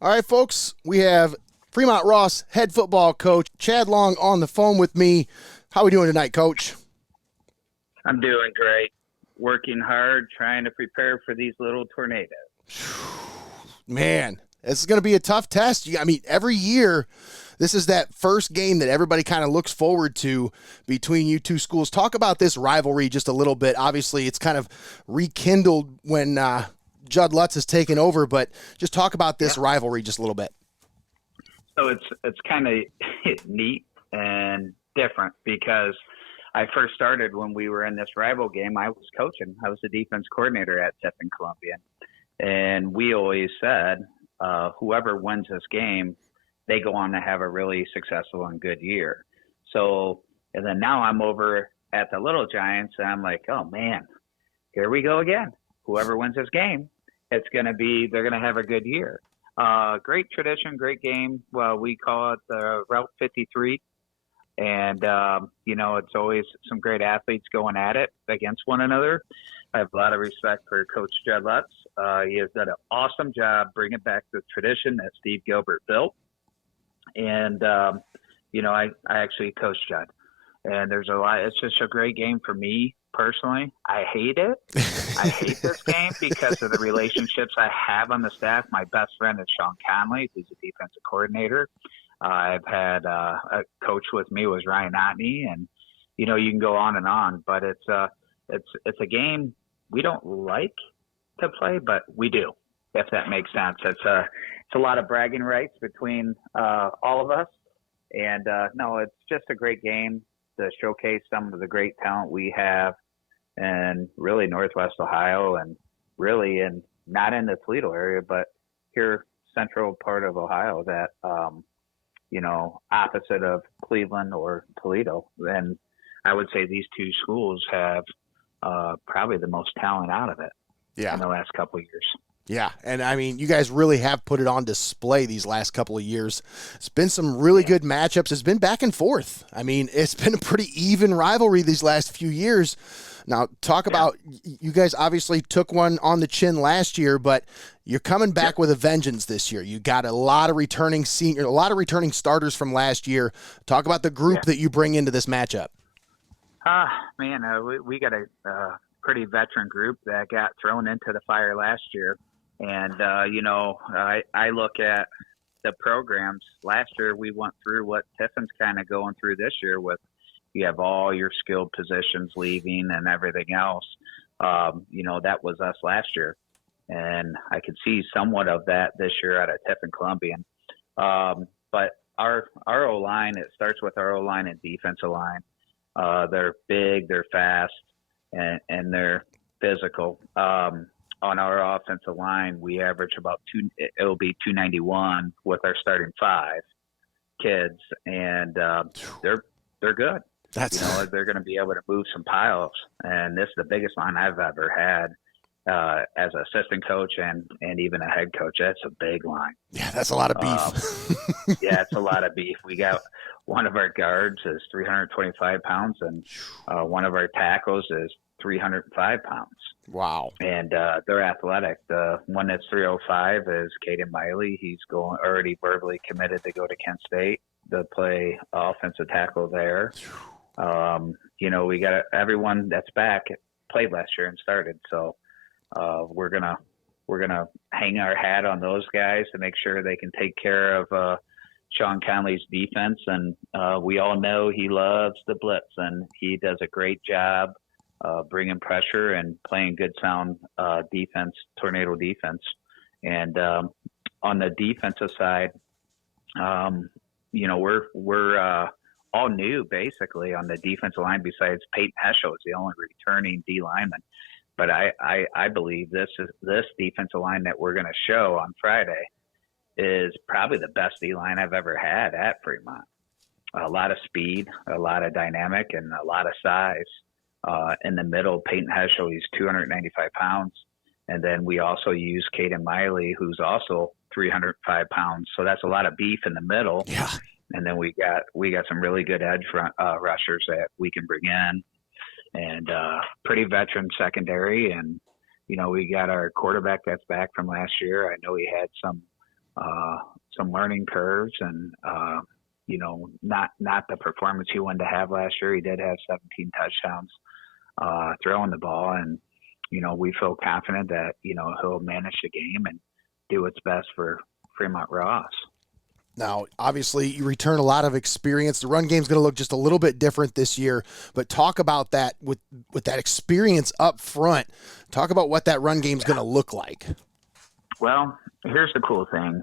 All right, folks, we have Fremont Ross head football coach Chad Long on the phone with me. How are we doing tonight, Coach? I'm doing great. Working hard, trying to prepare for these little tornadoes. Man, this is going to be a tough test. I mean, every year, this is that first game that everybody kind of looks forward to between you two schools. Talk about this rivalry just a little bit. Obviously, it's kind of rekindled when Judd Lutz has taken over, but just talk about this rivalry just a little bit. So it's kind of neat and different because I first started when we were in this rival game. I was coaching. I was the defense coordinator at Tiffin Columbia. And we always said, whoever wins this game, they go on to have a really successful and good year. So, and then now I'm over at the Little Giants, and I'm like, oh, man, here we go again. Whoever wins this game, they're going to have a good year. Great tradition, great game. Well, we call it Route 53. And, it's always some great athletes going at it against one another. I have a lot of respect for Coach Judd Lutz. He has done an awesome job bringing back the tradition that Steve Gilbert built. And, I actually coached Judd. And there's a lot. It's just a great game for me personally. I hate it. I hate this game because of the relationships I have on the staff. My best friend is Sean Conley, who's a defensive coordinator. I've had a coach with me was Ryan Otney, and you can go on, but it's a game we don't like to play, but we do, if that makes sense. It's a lot of bragging rights between all of us, and no, it's just a great game to showcase some of the great talent we have, and really Northwest Ohio, and really not in the Toledo area, but here central part of Ohio that. Opposite of Cleveland or Toledo. And I would say these two schools have probably the most talent out of it in the last couple of years. Yeah, and I mean, you guys really have put it on display these last couple of years. It's been some really good matchups. It's been back and forth. I mean, it's been a pretty even rivalry these last few years. Now, talk about you guys obviously took one on the chin last year, but you're coming back with a vengeance this year. You got a lot of returning starters from last year. Talk about the group that you bring into this matchup. We got a pretty veteran group that got thrown into the fire last year. And, I look at the programs. Last year we went through what Tiffin's kind of going through this year with you have all your skilled positions leaving and everything else. That was us last year. And I could see somewhat of that this year out of Tiffin Columbian. But our O-line, it starts with our O-line and defensive line. They're big, they're fast, and they're physical. On our offensive line, we average it'll be 291 with our starting 5 kids, and they're good. They're going to be able to move some piles, and this is the biggest line I've ever had as an assistant coach and even a head coach. That's a big line. Yeah, that's a lot of beef. Yeah, it's a lot of beef. We got one of our guards is 325 pounds, and one of our tackles is 305 pounds. Wow. And they're athletic. The one that's 305 is Caden Miley. He's already verbally committed to go to Kent State to play offensive tackle there. We got everyone that's back played last year and started. So we're gonna hang our hat on those guys to make sure they can take care of Sean Conley's defense. And we all know he loves the blitz, and he does a great job bringing pressure and playing good sound defense, tornado defense. And on the defensive side, we're all new basically on the defensive line. Besides Peyton Heschel is the only returning D lineman. But I believe this defensive line that we're going to show on Friday is probably the best D line I've ever had at Fremont. A lot of speed, a lot of dynamic, and a lot of size. In the middle, Peyton Heschel, he's 295 pounds. And then we also use Caden Miley, who's also 305 pounds. So that's a lot of beef in the middle. Yeah. And then we got some really good edge rushers that we can bring in, and pretty veteran secondary. And, we got our quarterback that's back from last year. I know he had some some learning curves, and not the performance he wanted to have last year. He did have 17 touchdowns throwing the ball, and we feel confident that he'll manage the game and do what's best for Fremont Ross. Now, obviously, you return a lot of experience. The run game's going to look just a little bit different this year, but talk about that with that experience up front. Talk about what that run game's going to look like. Well, here's the cool thing.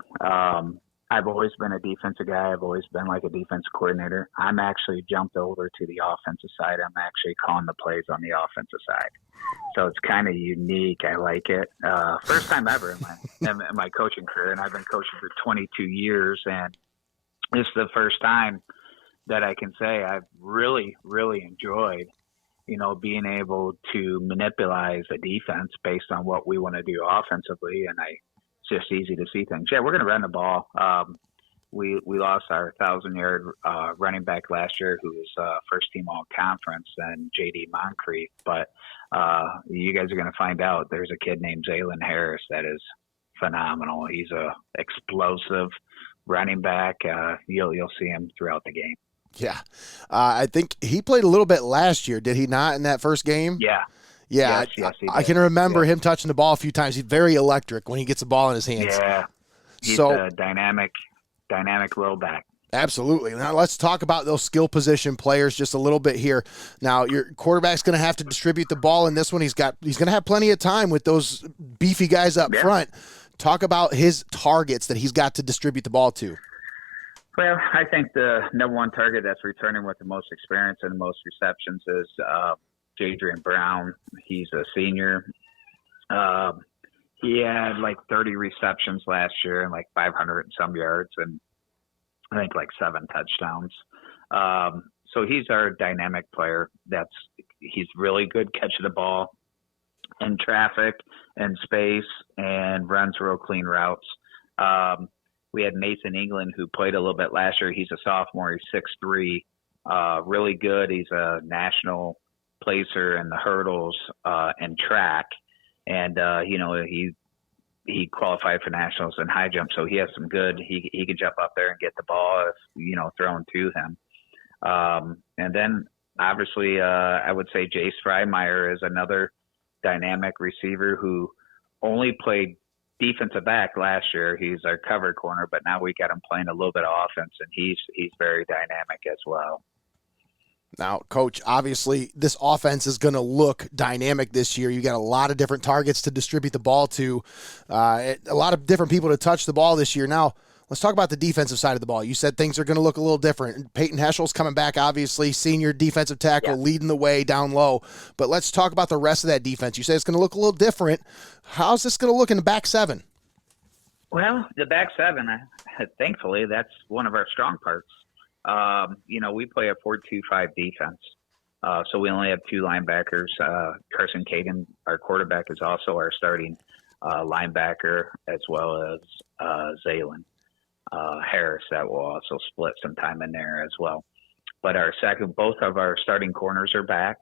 I've always been a defensive guy. I've always been like a defense coordinator. I'm actually jumped over to the offensive side. I'm actually calling the plays on the offensive side. So it's kind of unique. I like it. First time ever in my coaching career, and I've been coaching for 22 years, and this is the first time that I can say I've really, really enjoyed, being able to manipulate the defense based on what we want to do offensively, and it's just easy to see things. Yeah, we're going to run the ball. We lost our 1,000-yard running back last year, who was first team all conference, and J.D. Moncrief. But you guys are going to find out there's a kid named Zaylen Harris that is phenomenal. He's a explosive running back. You'll see him throughout the game. Yeah. I think he played a little bit last year, did he not, in that first game? Yeah. Yeah, yes, I can remember him touching the ball a few times. He's very electric when he gets the ball in his hands. Yeah. He's a dynamic little back. Absolutely. Now let's talk about those skill position players just a little bit here. Now your quarterback's going to have to distribute the ball in this one. He's going to have plenty of time with those beefy guys up front. Talk about his targets that he's got to distribute the ball to. Well, I think the number one target that's returning with the most experience and the most receptions is Jadrian Brown. He's a senior. He had like 30 receptions last year and like 500 and some yards, and I think like 7 touchdowns. So he's our dynamic player. He's really good catching the ball in traffic and space and runs real clean routes. We had Mason England, who played a little bit last year. He's a sophomore. He's 6'3", really good. He's a national placer in the hurdles and track. And, he qualified for nationals in high jump. So he has some good, he can jump up there and get the ball if, thrown to him. And then obviously I would say Jace Freimeyer is another dynamic receiver who only played defensive back last year. He's our cover corner, but now we got him playing a little bit of offense, and he's very dynamic as well. Now, Coach, obviously this offense is going to look dynamic this year. You got a lot of different targets to distribute the ball to, a lot of different people to touch the ball this year. Now, let's talk about the defensive side of the ball. You said things are going to look a little different. Peyton Heschel's coming back, obviously, senior defensive tackle, leading the way down low. But let's talk about the rest of that defense. You said it's going to look a little different. How's this going to look in the back seven? Well, the back seven, thankfully, that's one of our strong parts. We play a 4-2-5 defense. So we only have 2 linebackers. Carson Caden, our quarterback, is also our starting linebacker, as well as Zaylen Harris, that will also split some time in there as well. But both of our starting corners are back.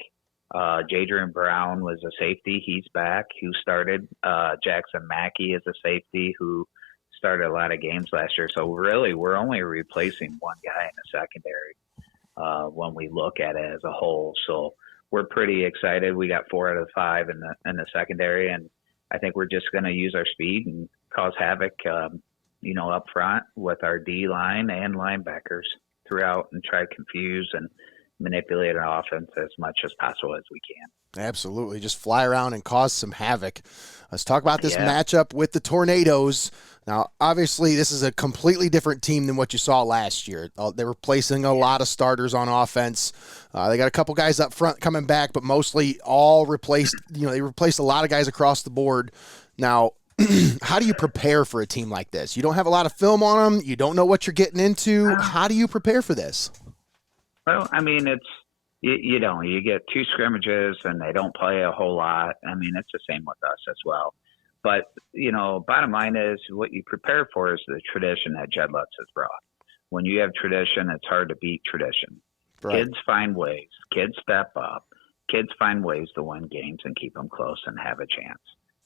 Jadrian Brown was a safety. He's back. Who started? Jackson Mackey is a safety who started a lot of games last year. So really, we're only replacing one guy in the secondary when we look at it as a whole. So we're pretty excited. We got 4 out of 5 in the secondary, and I think we're just going to use our speed and cause havoc, up front with our D line and linebackers throughout, and try to confuse and manipulate an offense as much as possible as we can. Absolutely. Just fly around and cause some havoc. Let's talk about this matchup with the Tornadoes. Now, obviously, this is a completely different team than what you saw last year. They were placing a lot of starters on offense. They got a couple guys up front coming back, but mostly all replaced. They replaced a lot of guys across the board. Now, how do you prepare for a team like this? You don't have a lot of film on them. You don't know what you're getting into. How do you prepare for this? Well, I mean, it's, you get 2 scrimmages and they don't play a whole lot. I mean, it's the same with us as well. But, bottom line is what you prepare for is the tradition that Jed Lutz has brought. When you have tradition, it's hard to beat tradition. Right. Kids find ways. Kids step up. Kids find ways to win games and keep them close and have a chance.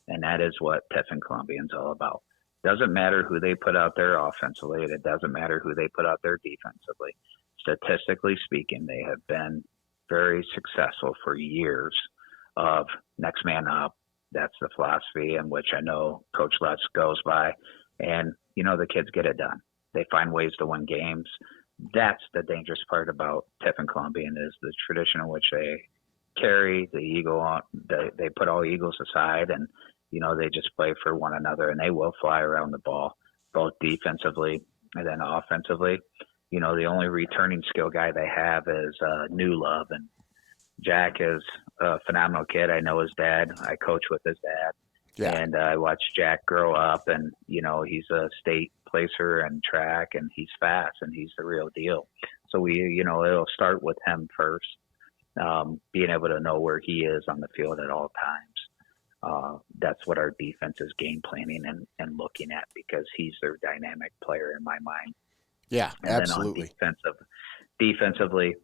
And that is what Tiffin Columbia is all about. Doesn't matter who they put out there offensively. It doesn't matter who they put out there defensively. Statistically speaking, they have been very successful for years of next man up. That's the philosophy in which I know Coach Lutz goes by. And, the kids get it done. They find ways to win games. That's the dangerous part about Tiffin Columbian is the tradition in which they carry the eagle on. They put all egos aside and, they just play for one another, and they will fly around the ball, both defensively and then offensively. The only returning skill guy they have is New Love, and Jack is a phenomenal kid. I know his dad. I coach with his dad. Yeah. And I watched Jack grow up, and, he's a state placer and track, and he's fast, and he's the real deal. So it'll start with him first, being able to know where he is on the field at all times. That's what our defense is game planning and looking at, because he's their dynamic player in my mind. Yeah, and absolutely. Then on defensively,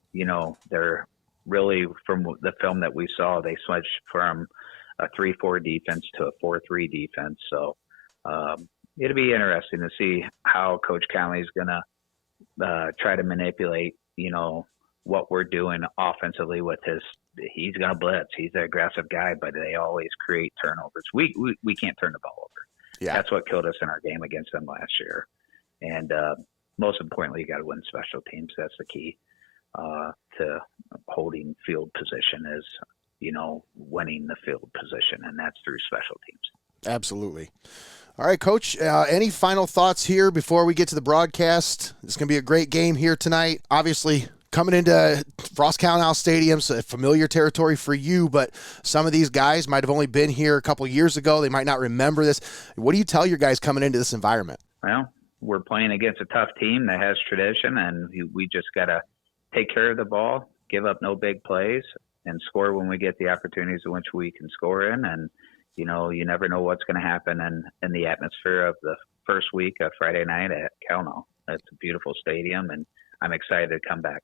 they're really, from the film that we saw, they switched from a 3-4 defense to a 4-3 defense. So it'll be interesting to see how Coach Conley's going to try to manipulate, what we're doing offensively with he's going to blitz. He's an aggressive guy, but they always create turnovers. We can't turn the ball over. Yeah. That's what killed us in our game against them last year. And most importantly, you got to win special teams. That's the key to holding field position is, winning the field position, and that's through special teams. Absolutely. All right, Coach, any final thoughts here before we get to the broadcast? It's going to be a great game here tonight. Obviously, coming into Frost-Kalnow Stadium, so familiar territory for you, but some of these guys might have only been here a couple years ago. They might not remember this. What do you tell your guys coming into this environment? Well, we're playing against a tough team that has tradition, and we just got to take care of the ball, give up no big plays, and score when we get the opportunities in which we can score in. And, you never know what's going to happen in the atmosphere of the first week of Friday night at Kalnow. It's a beautiful stadium, and I'm excited to come back.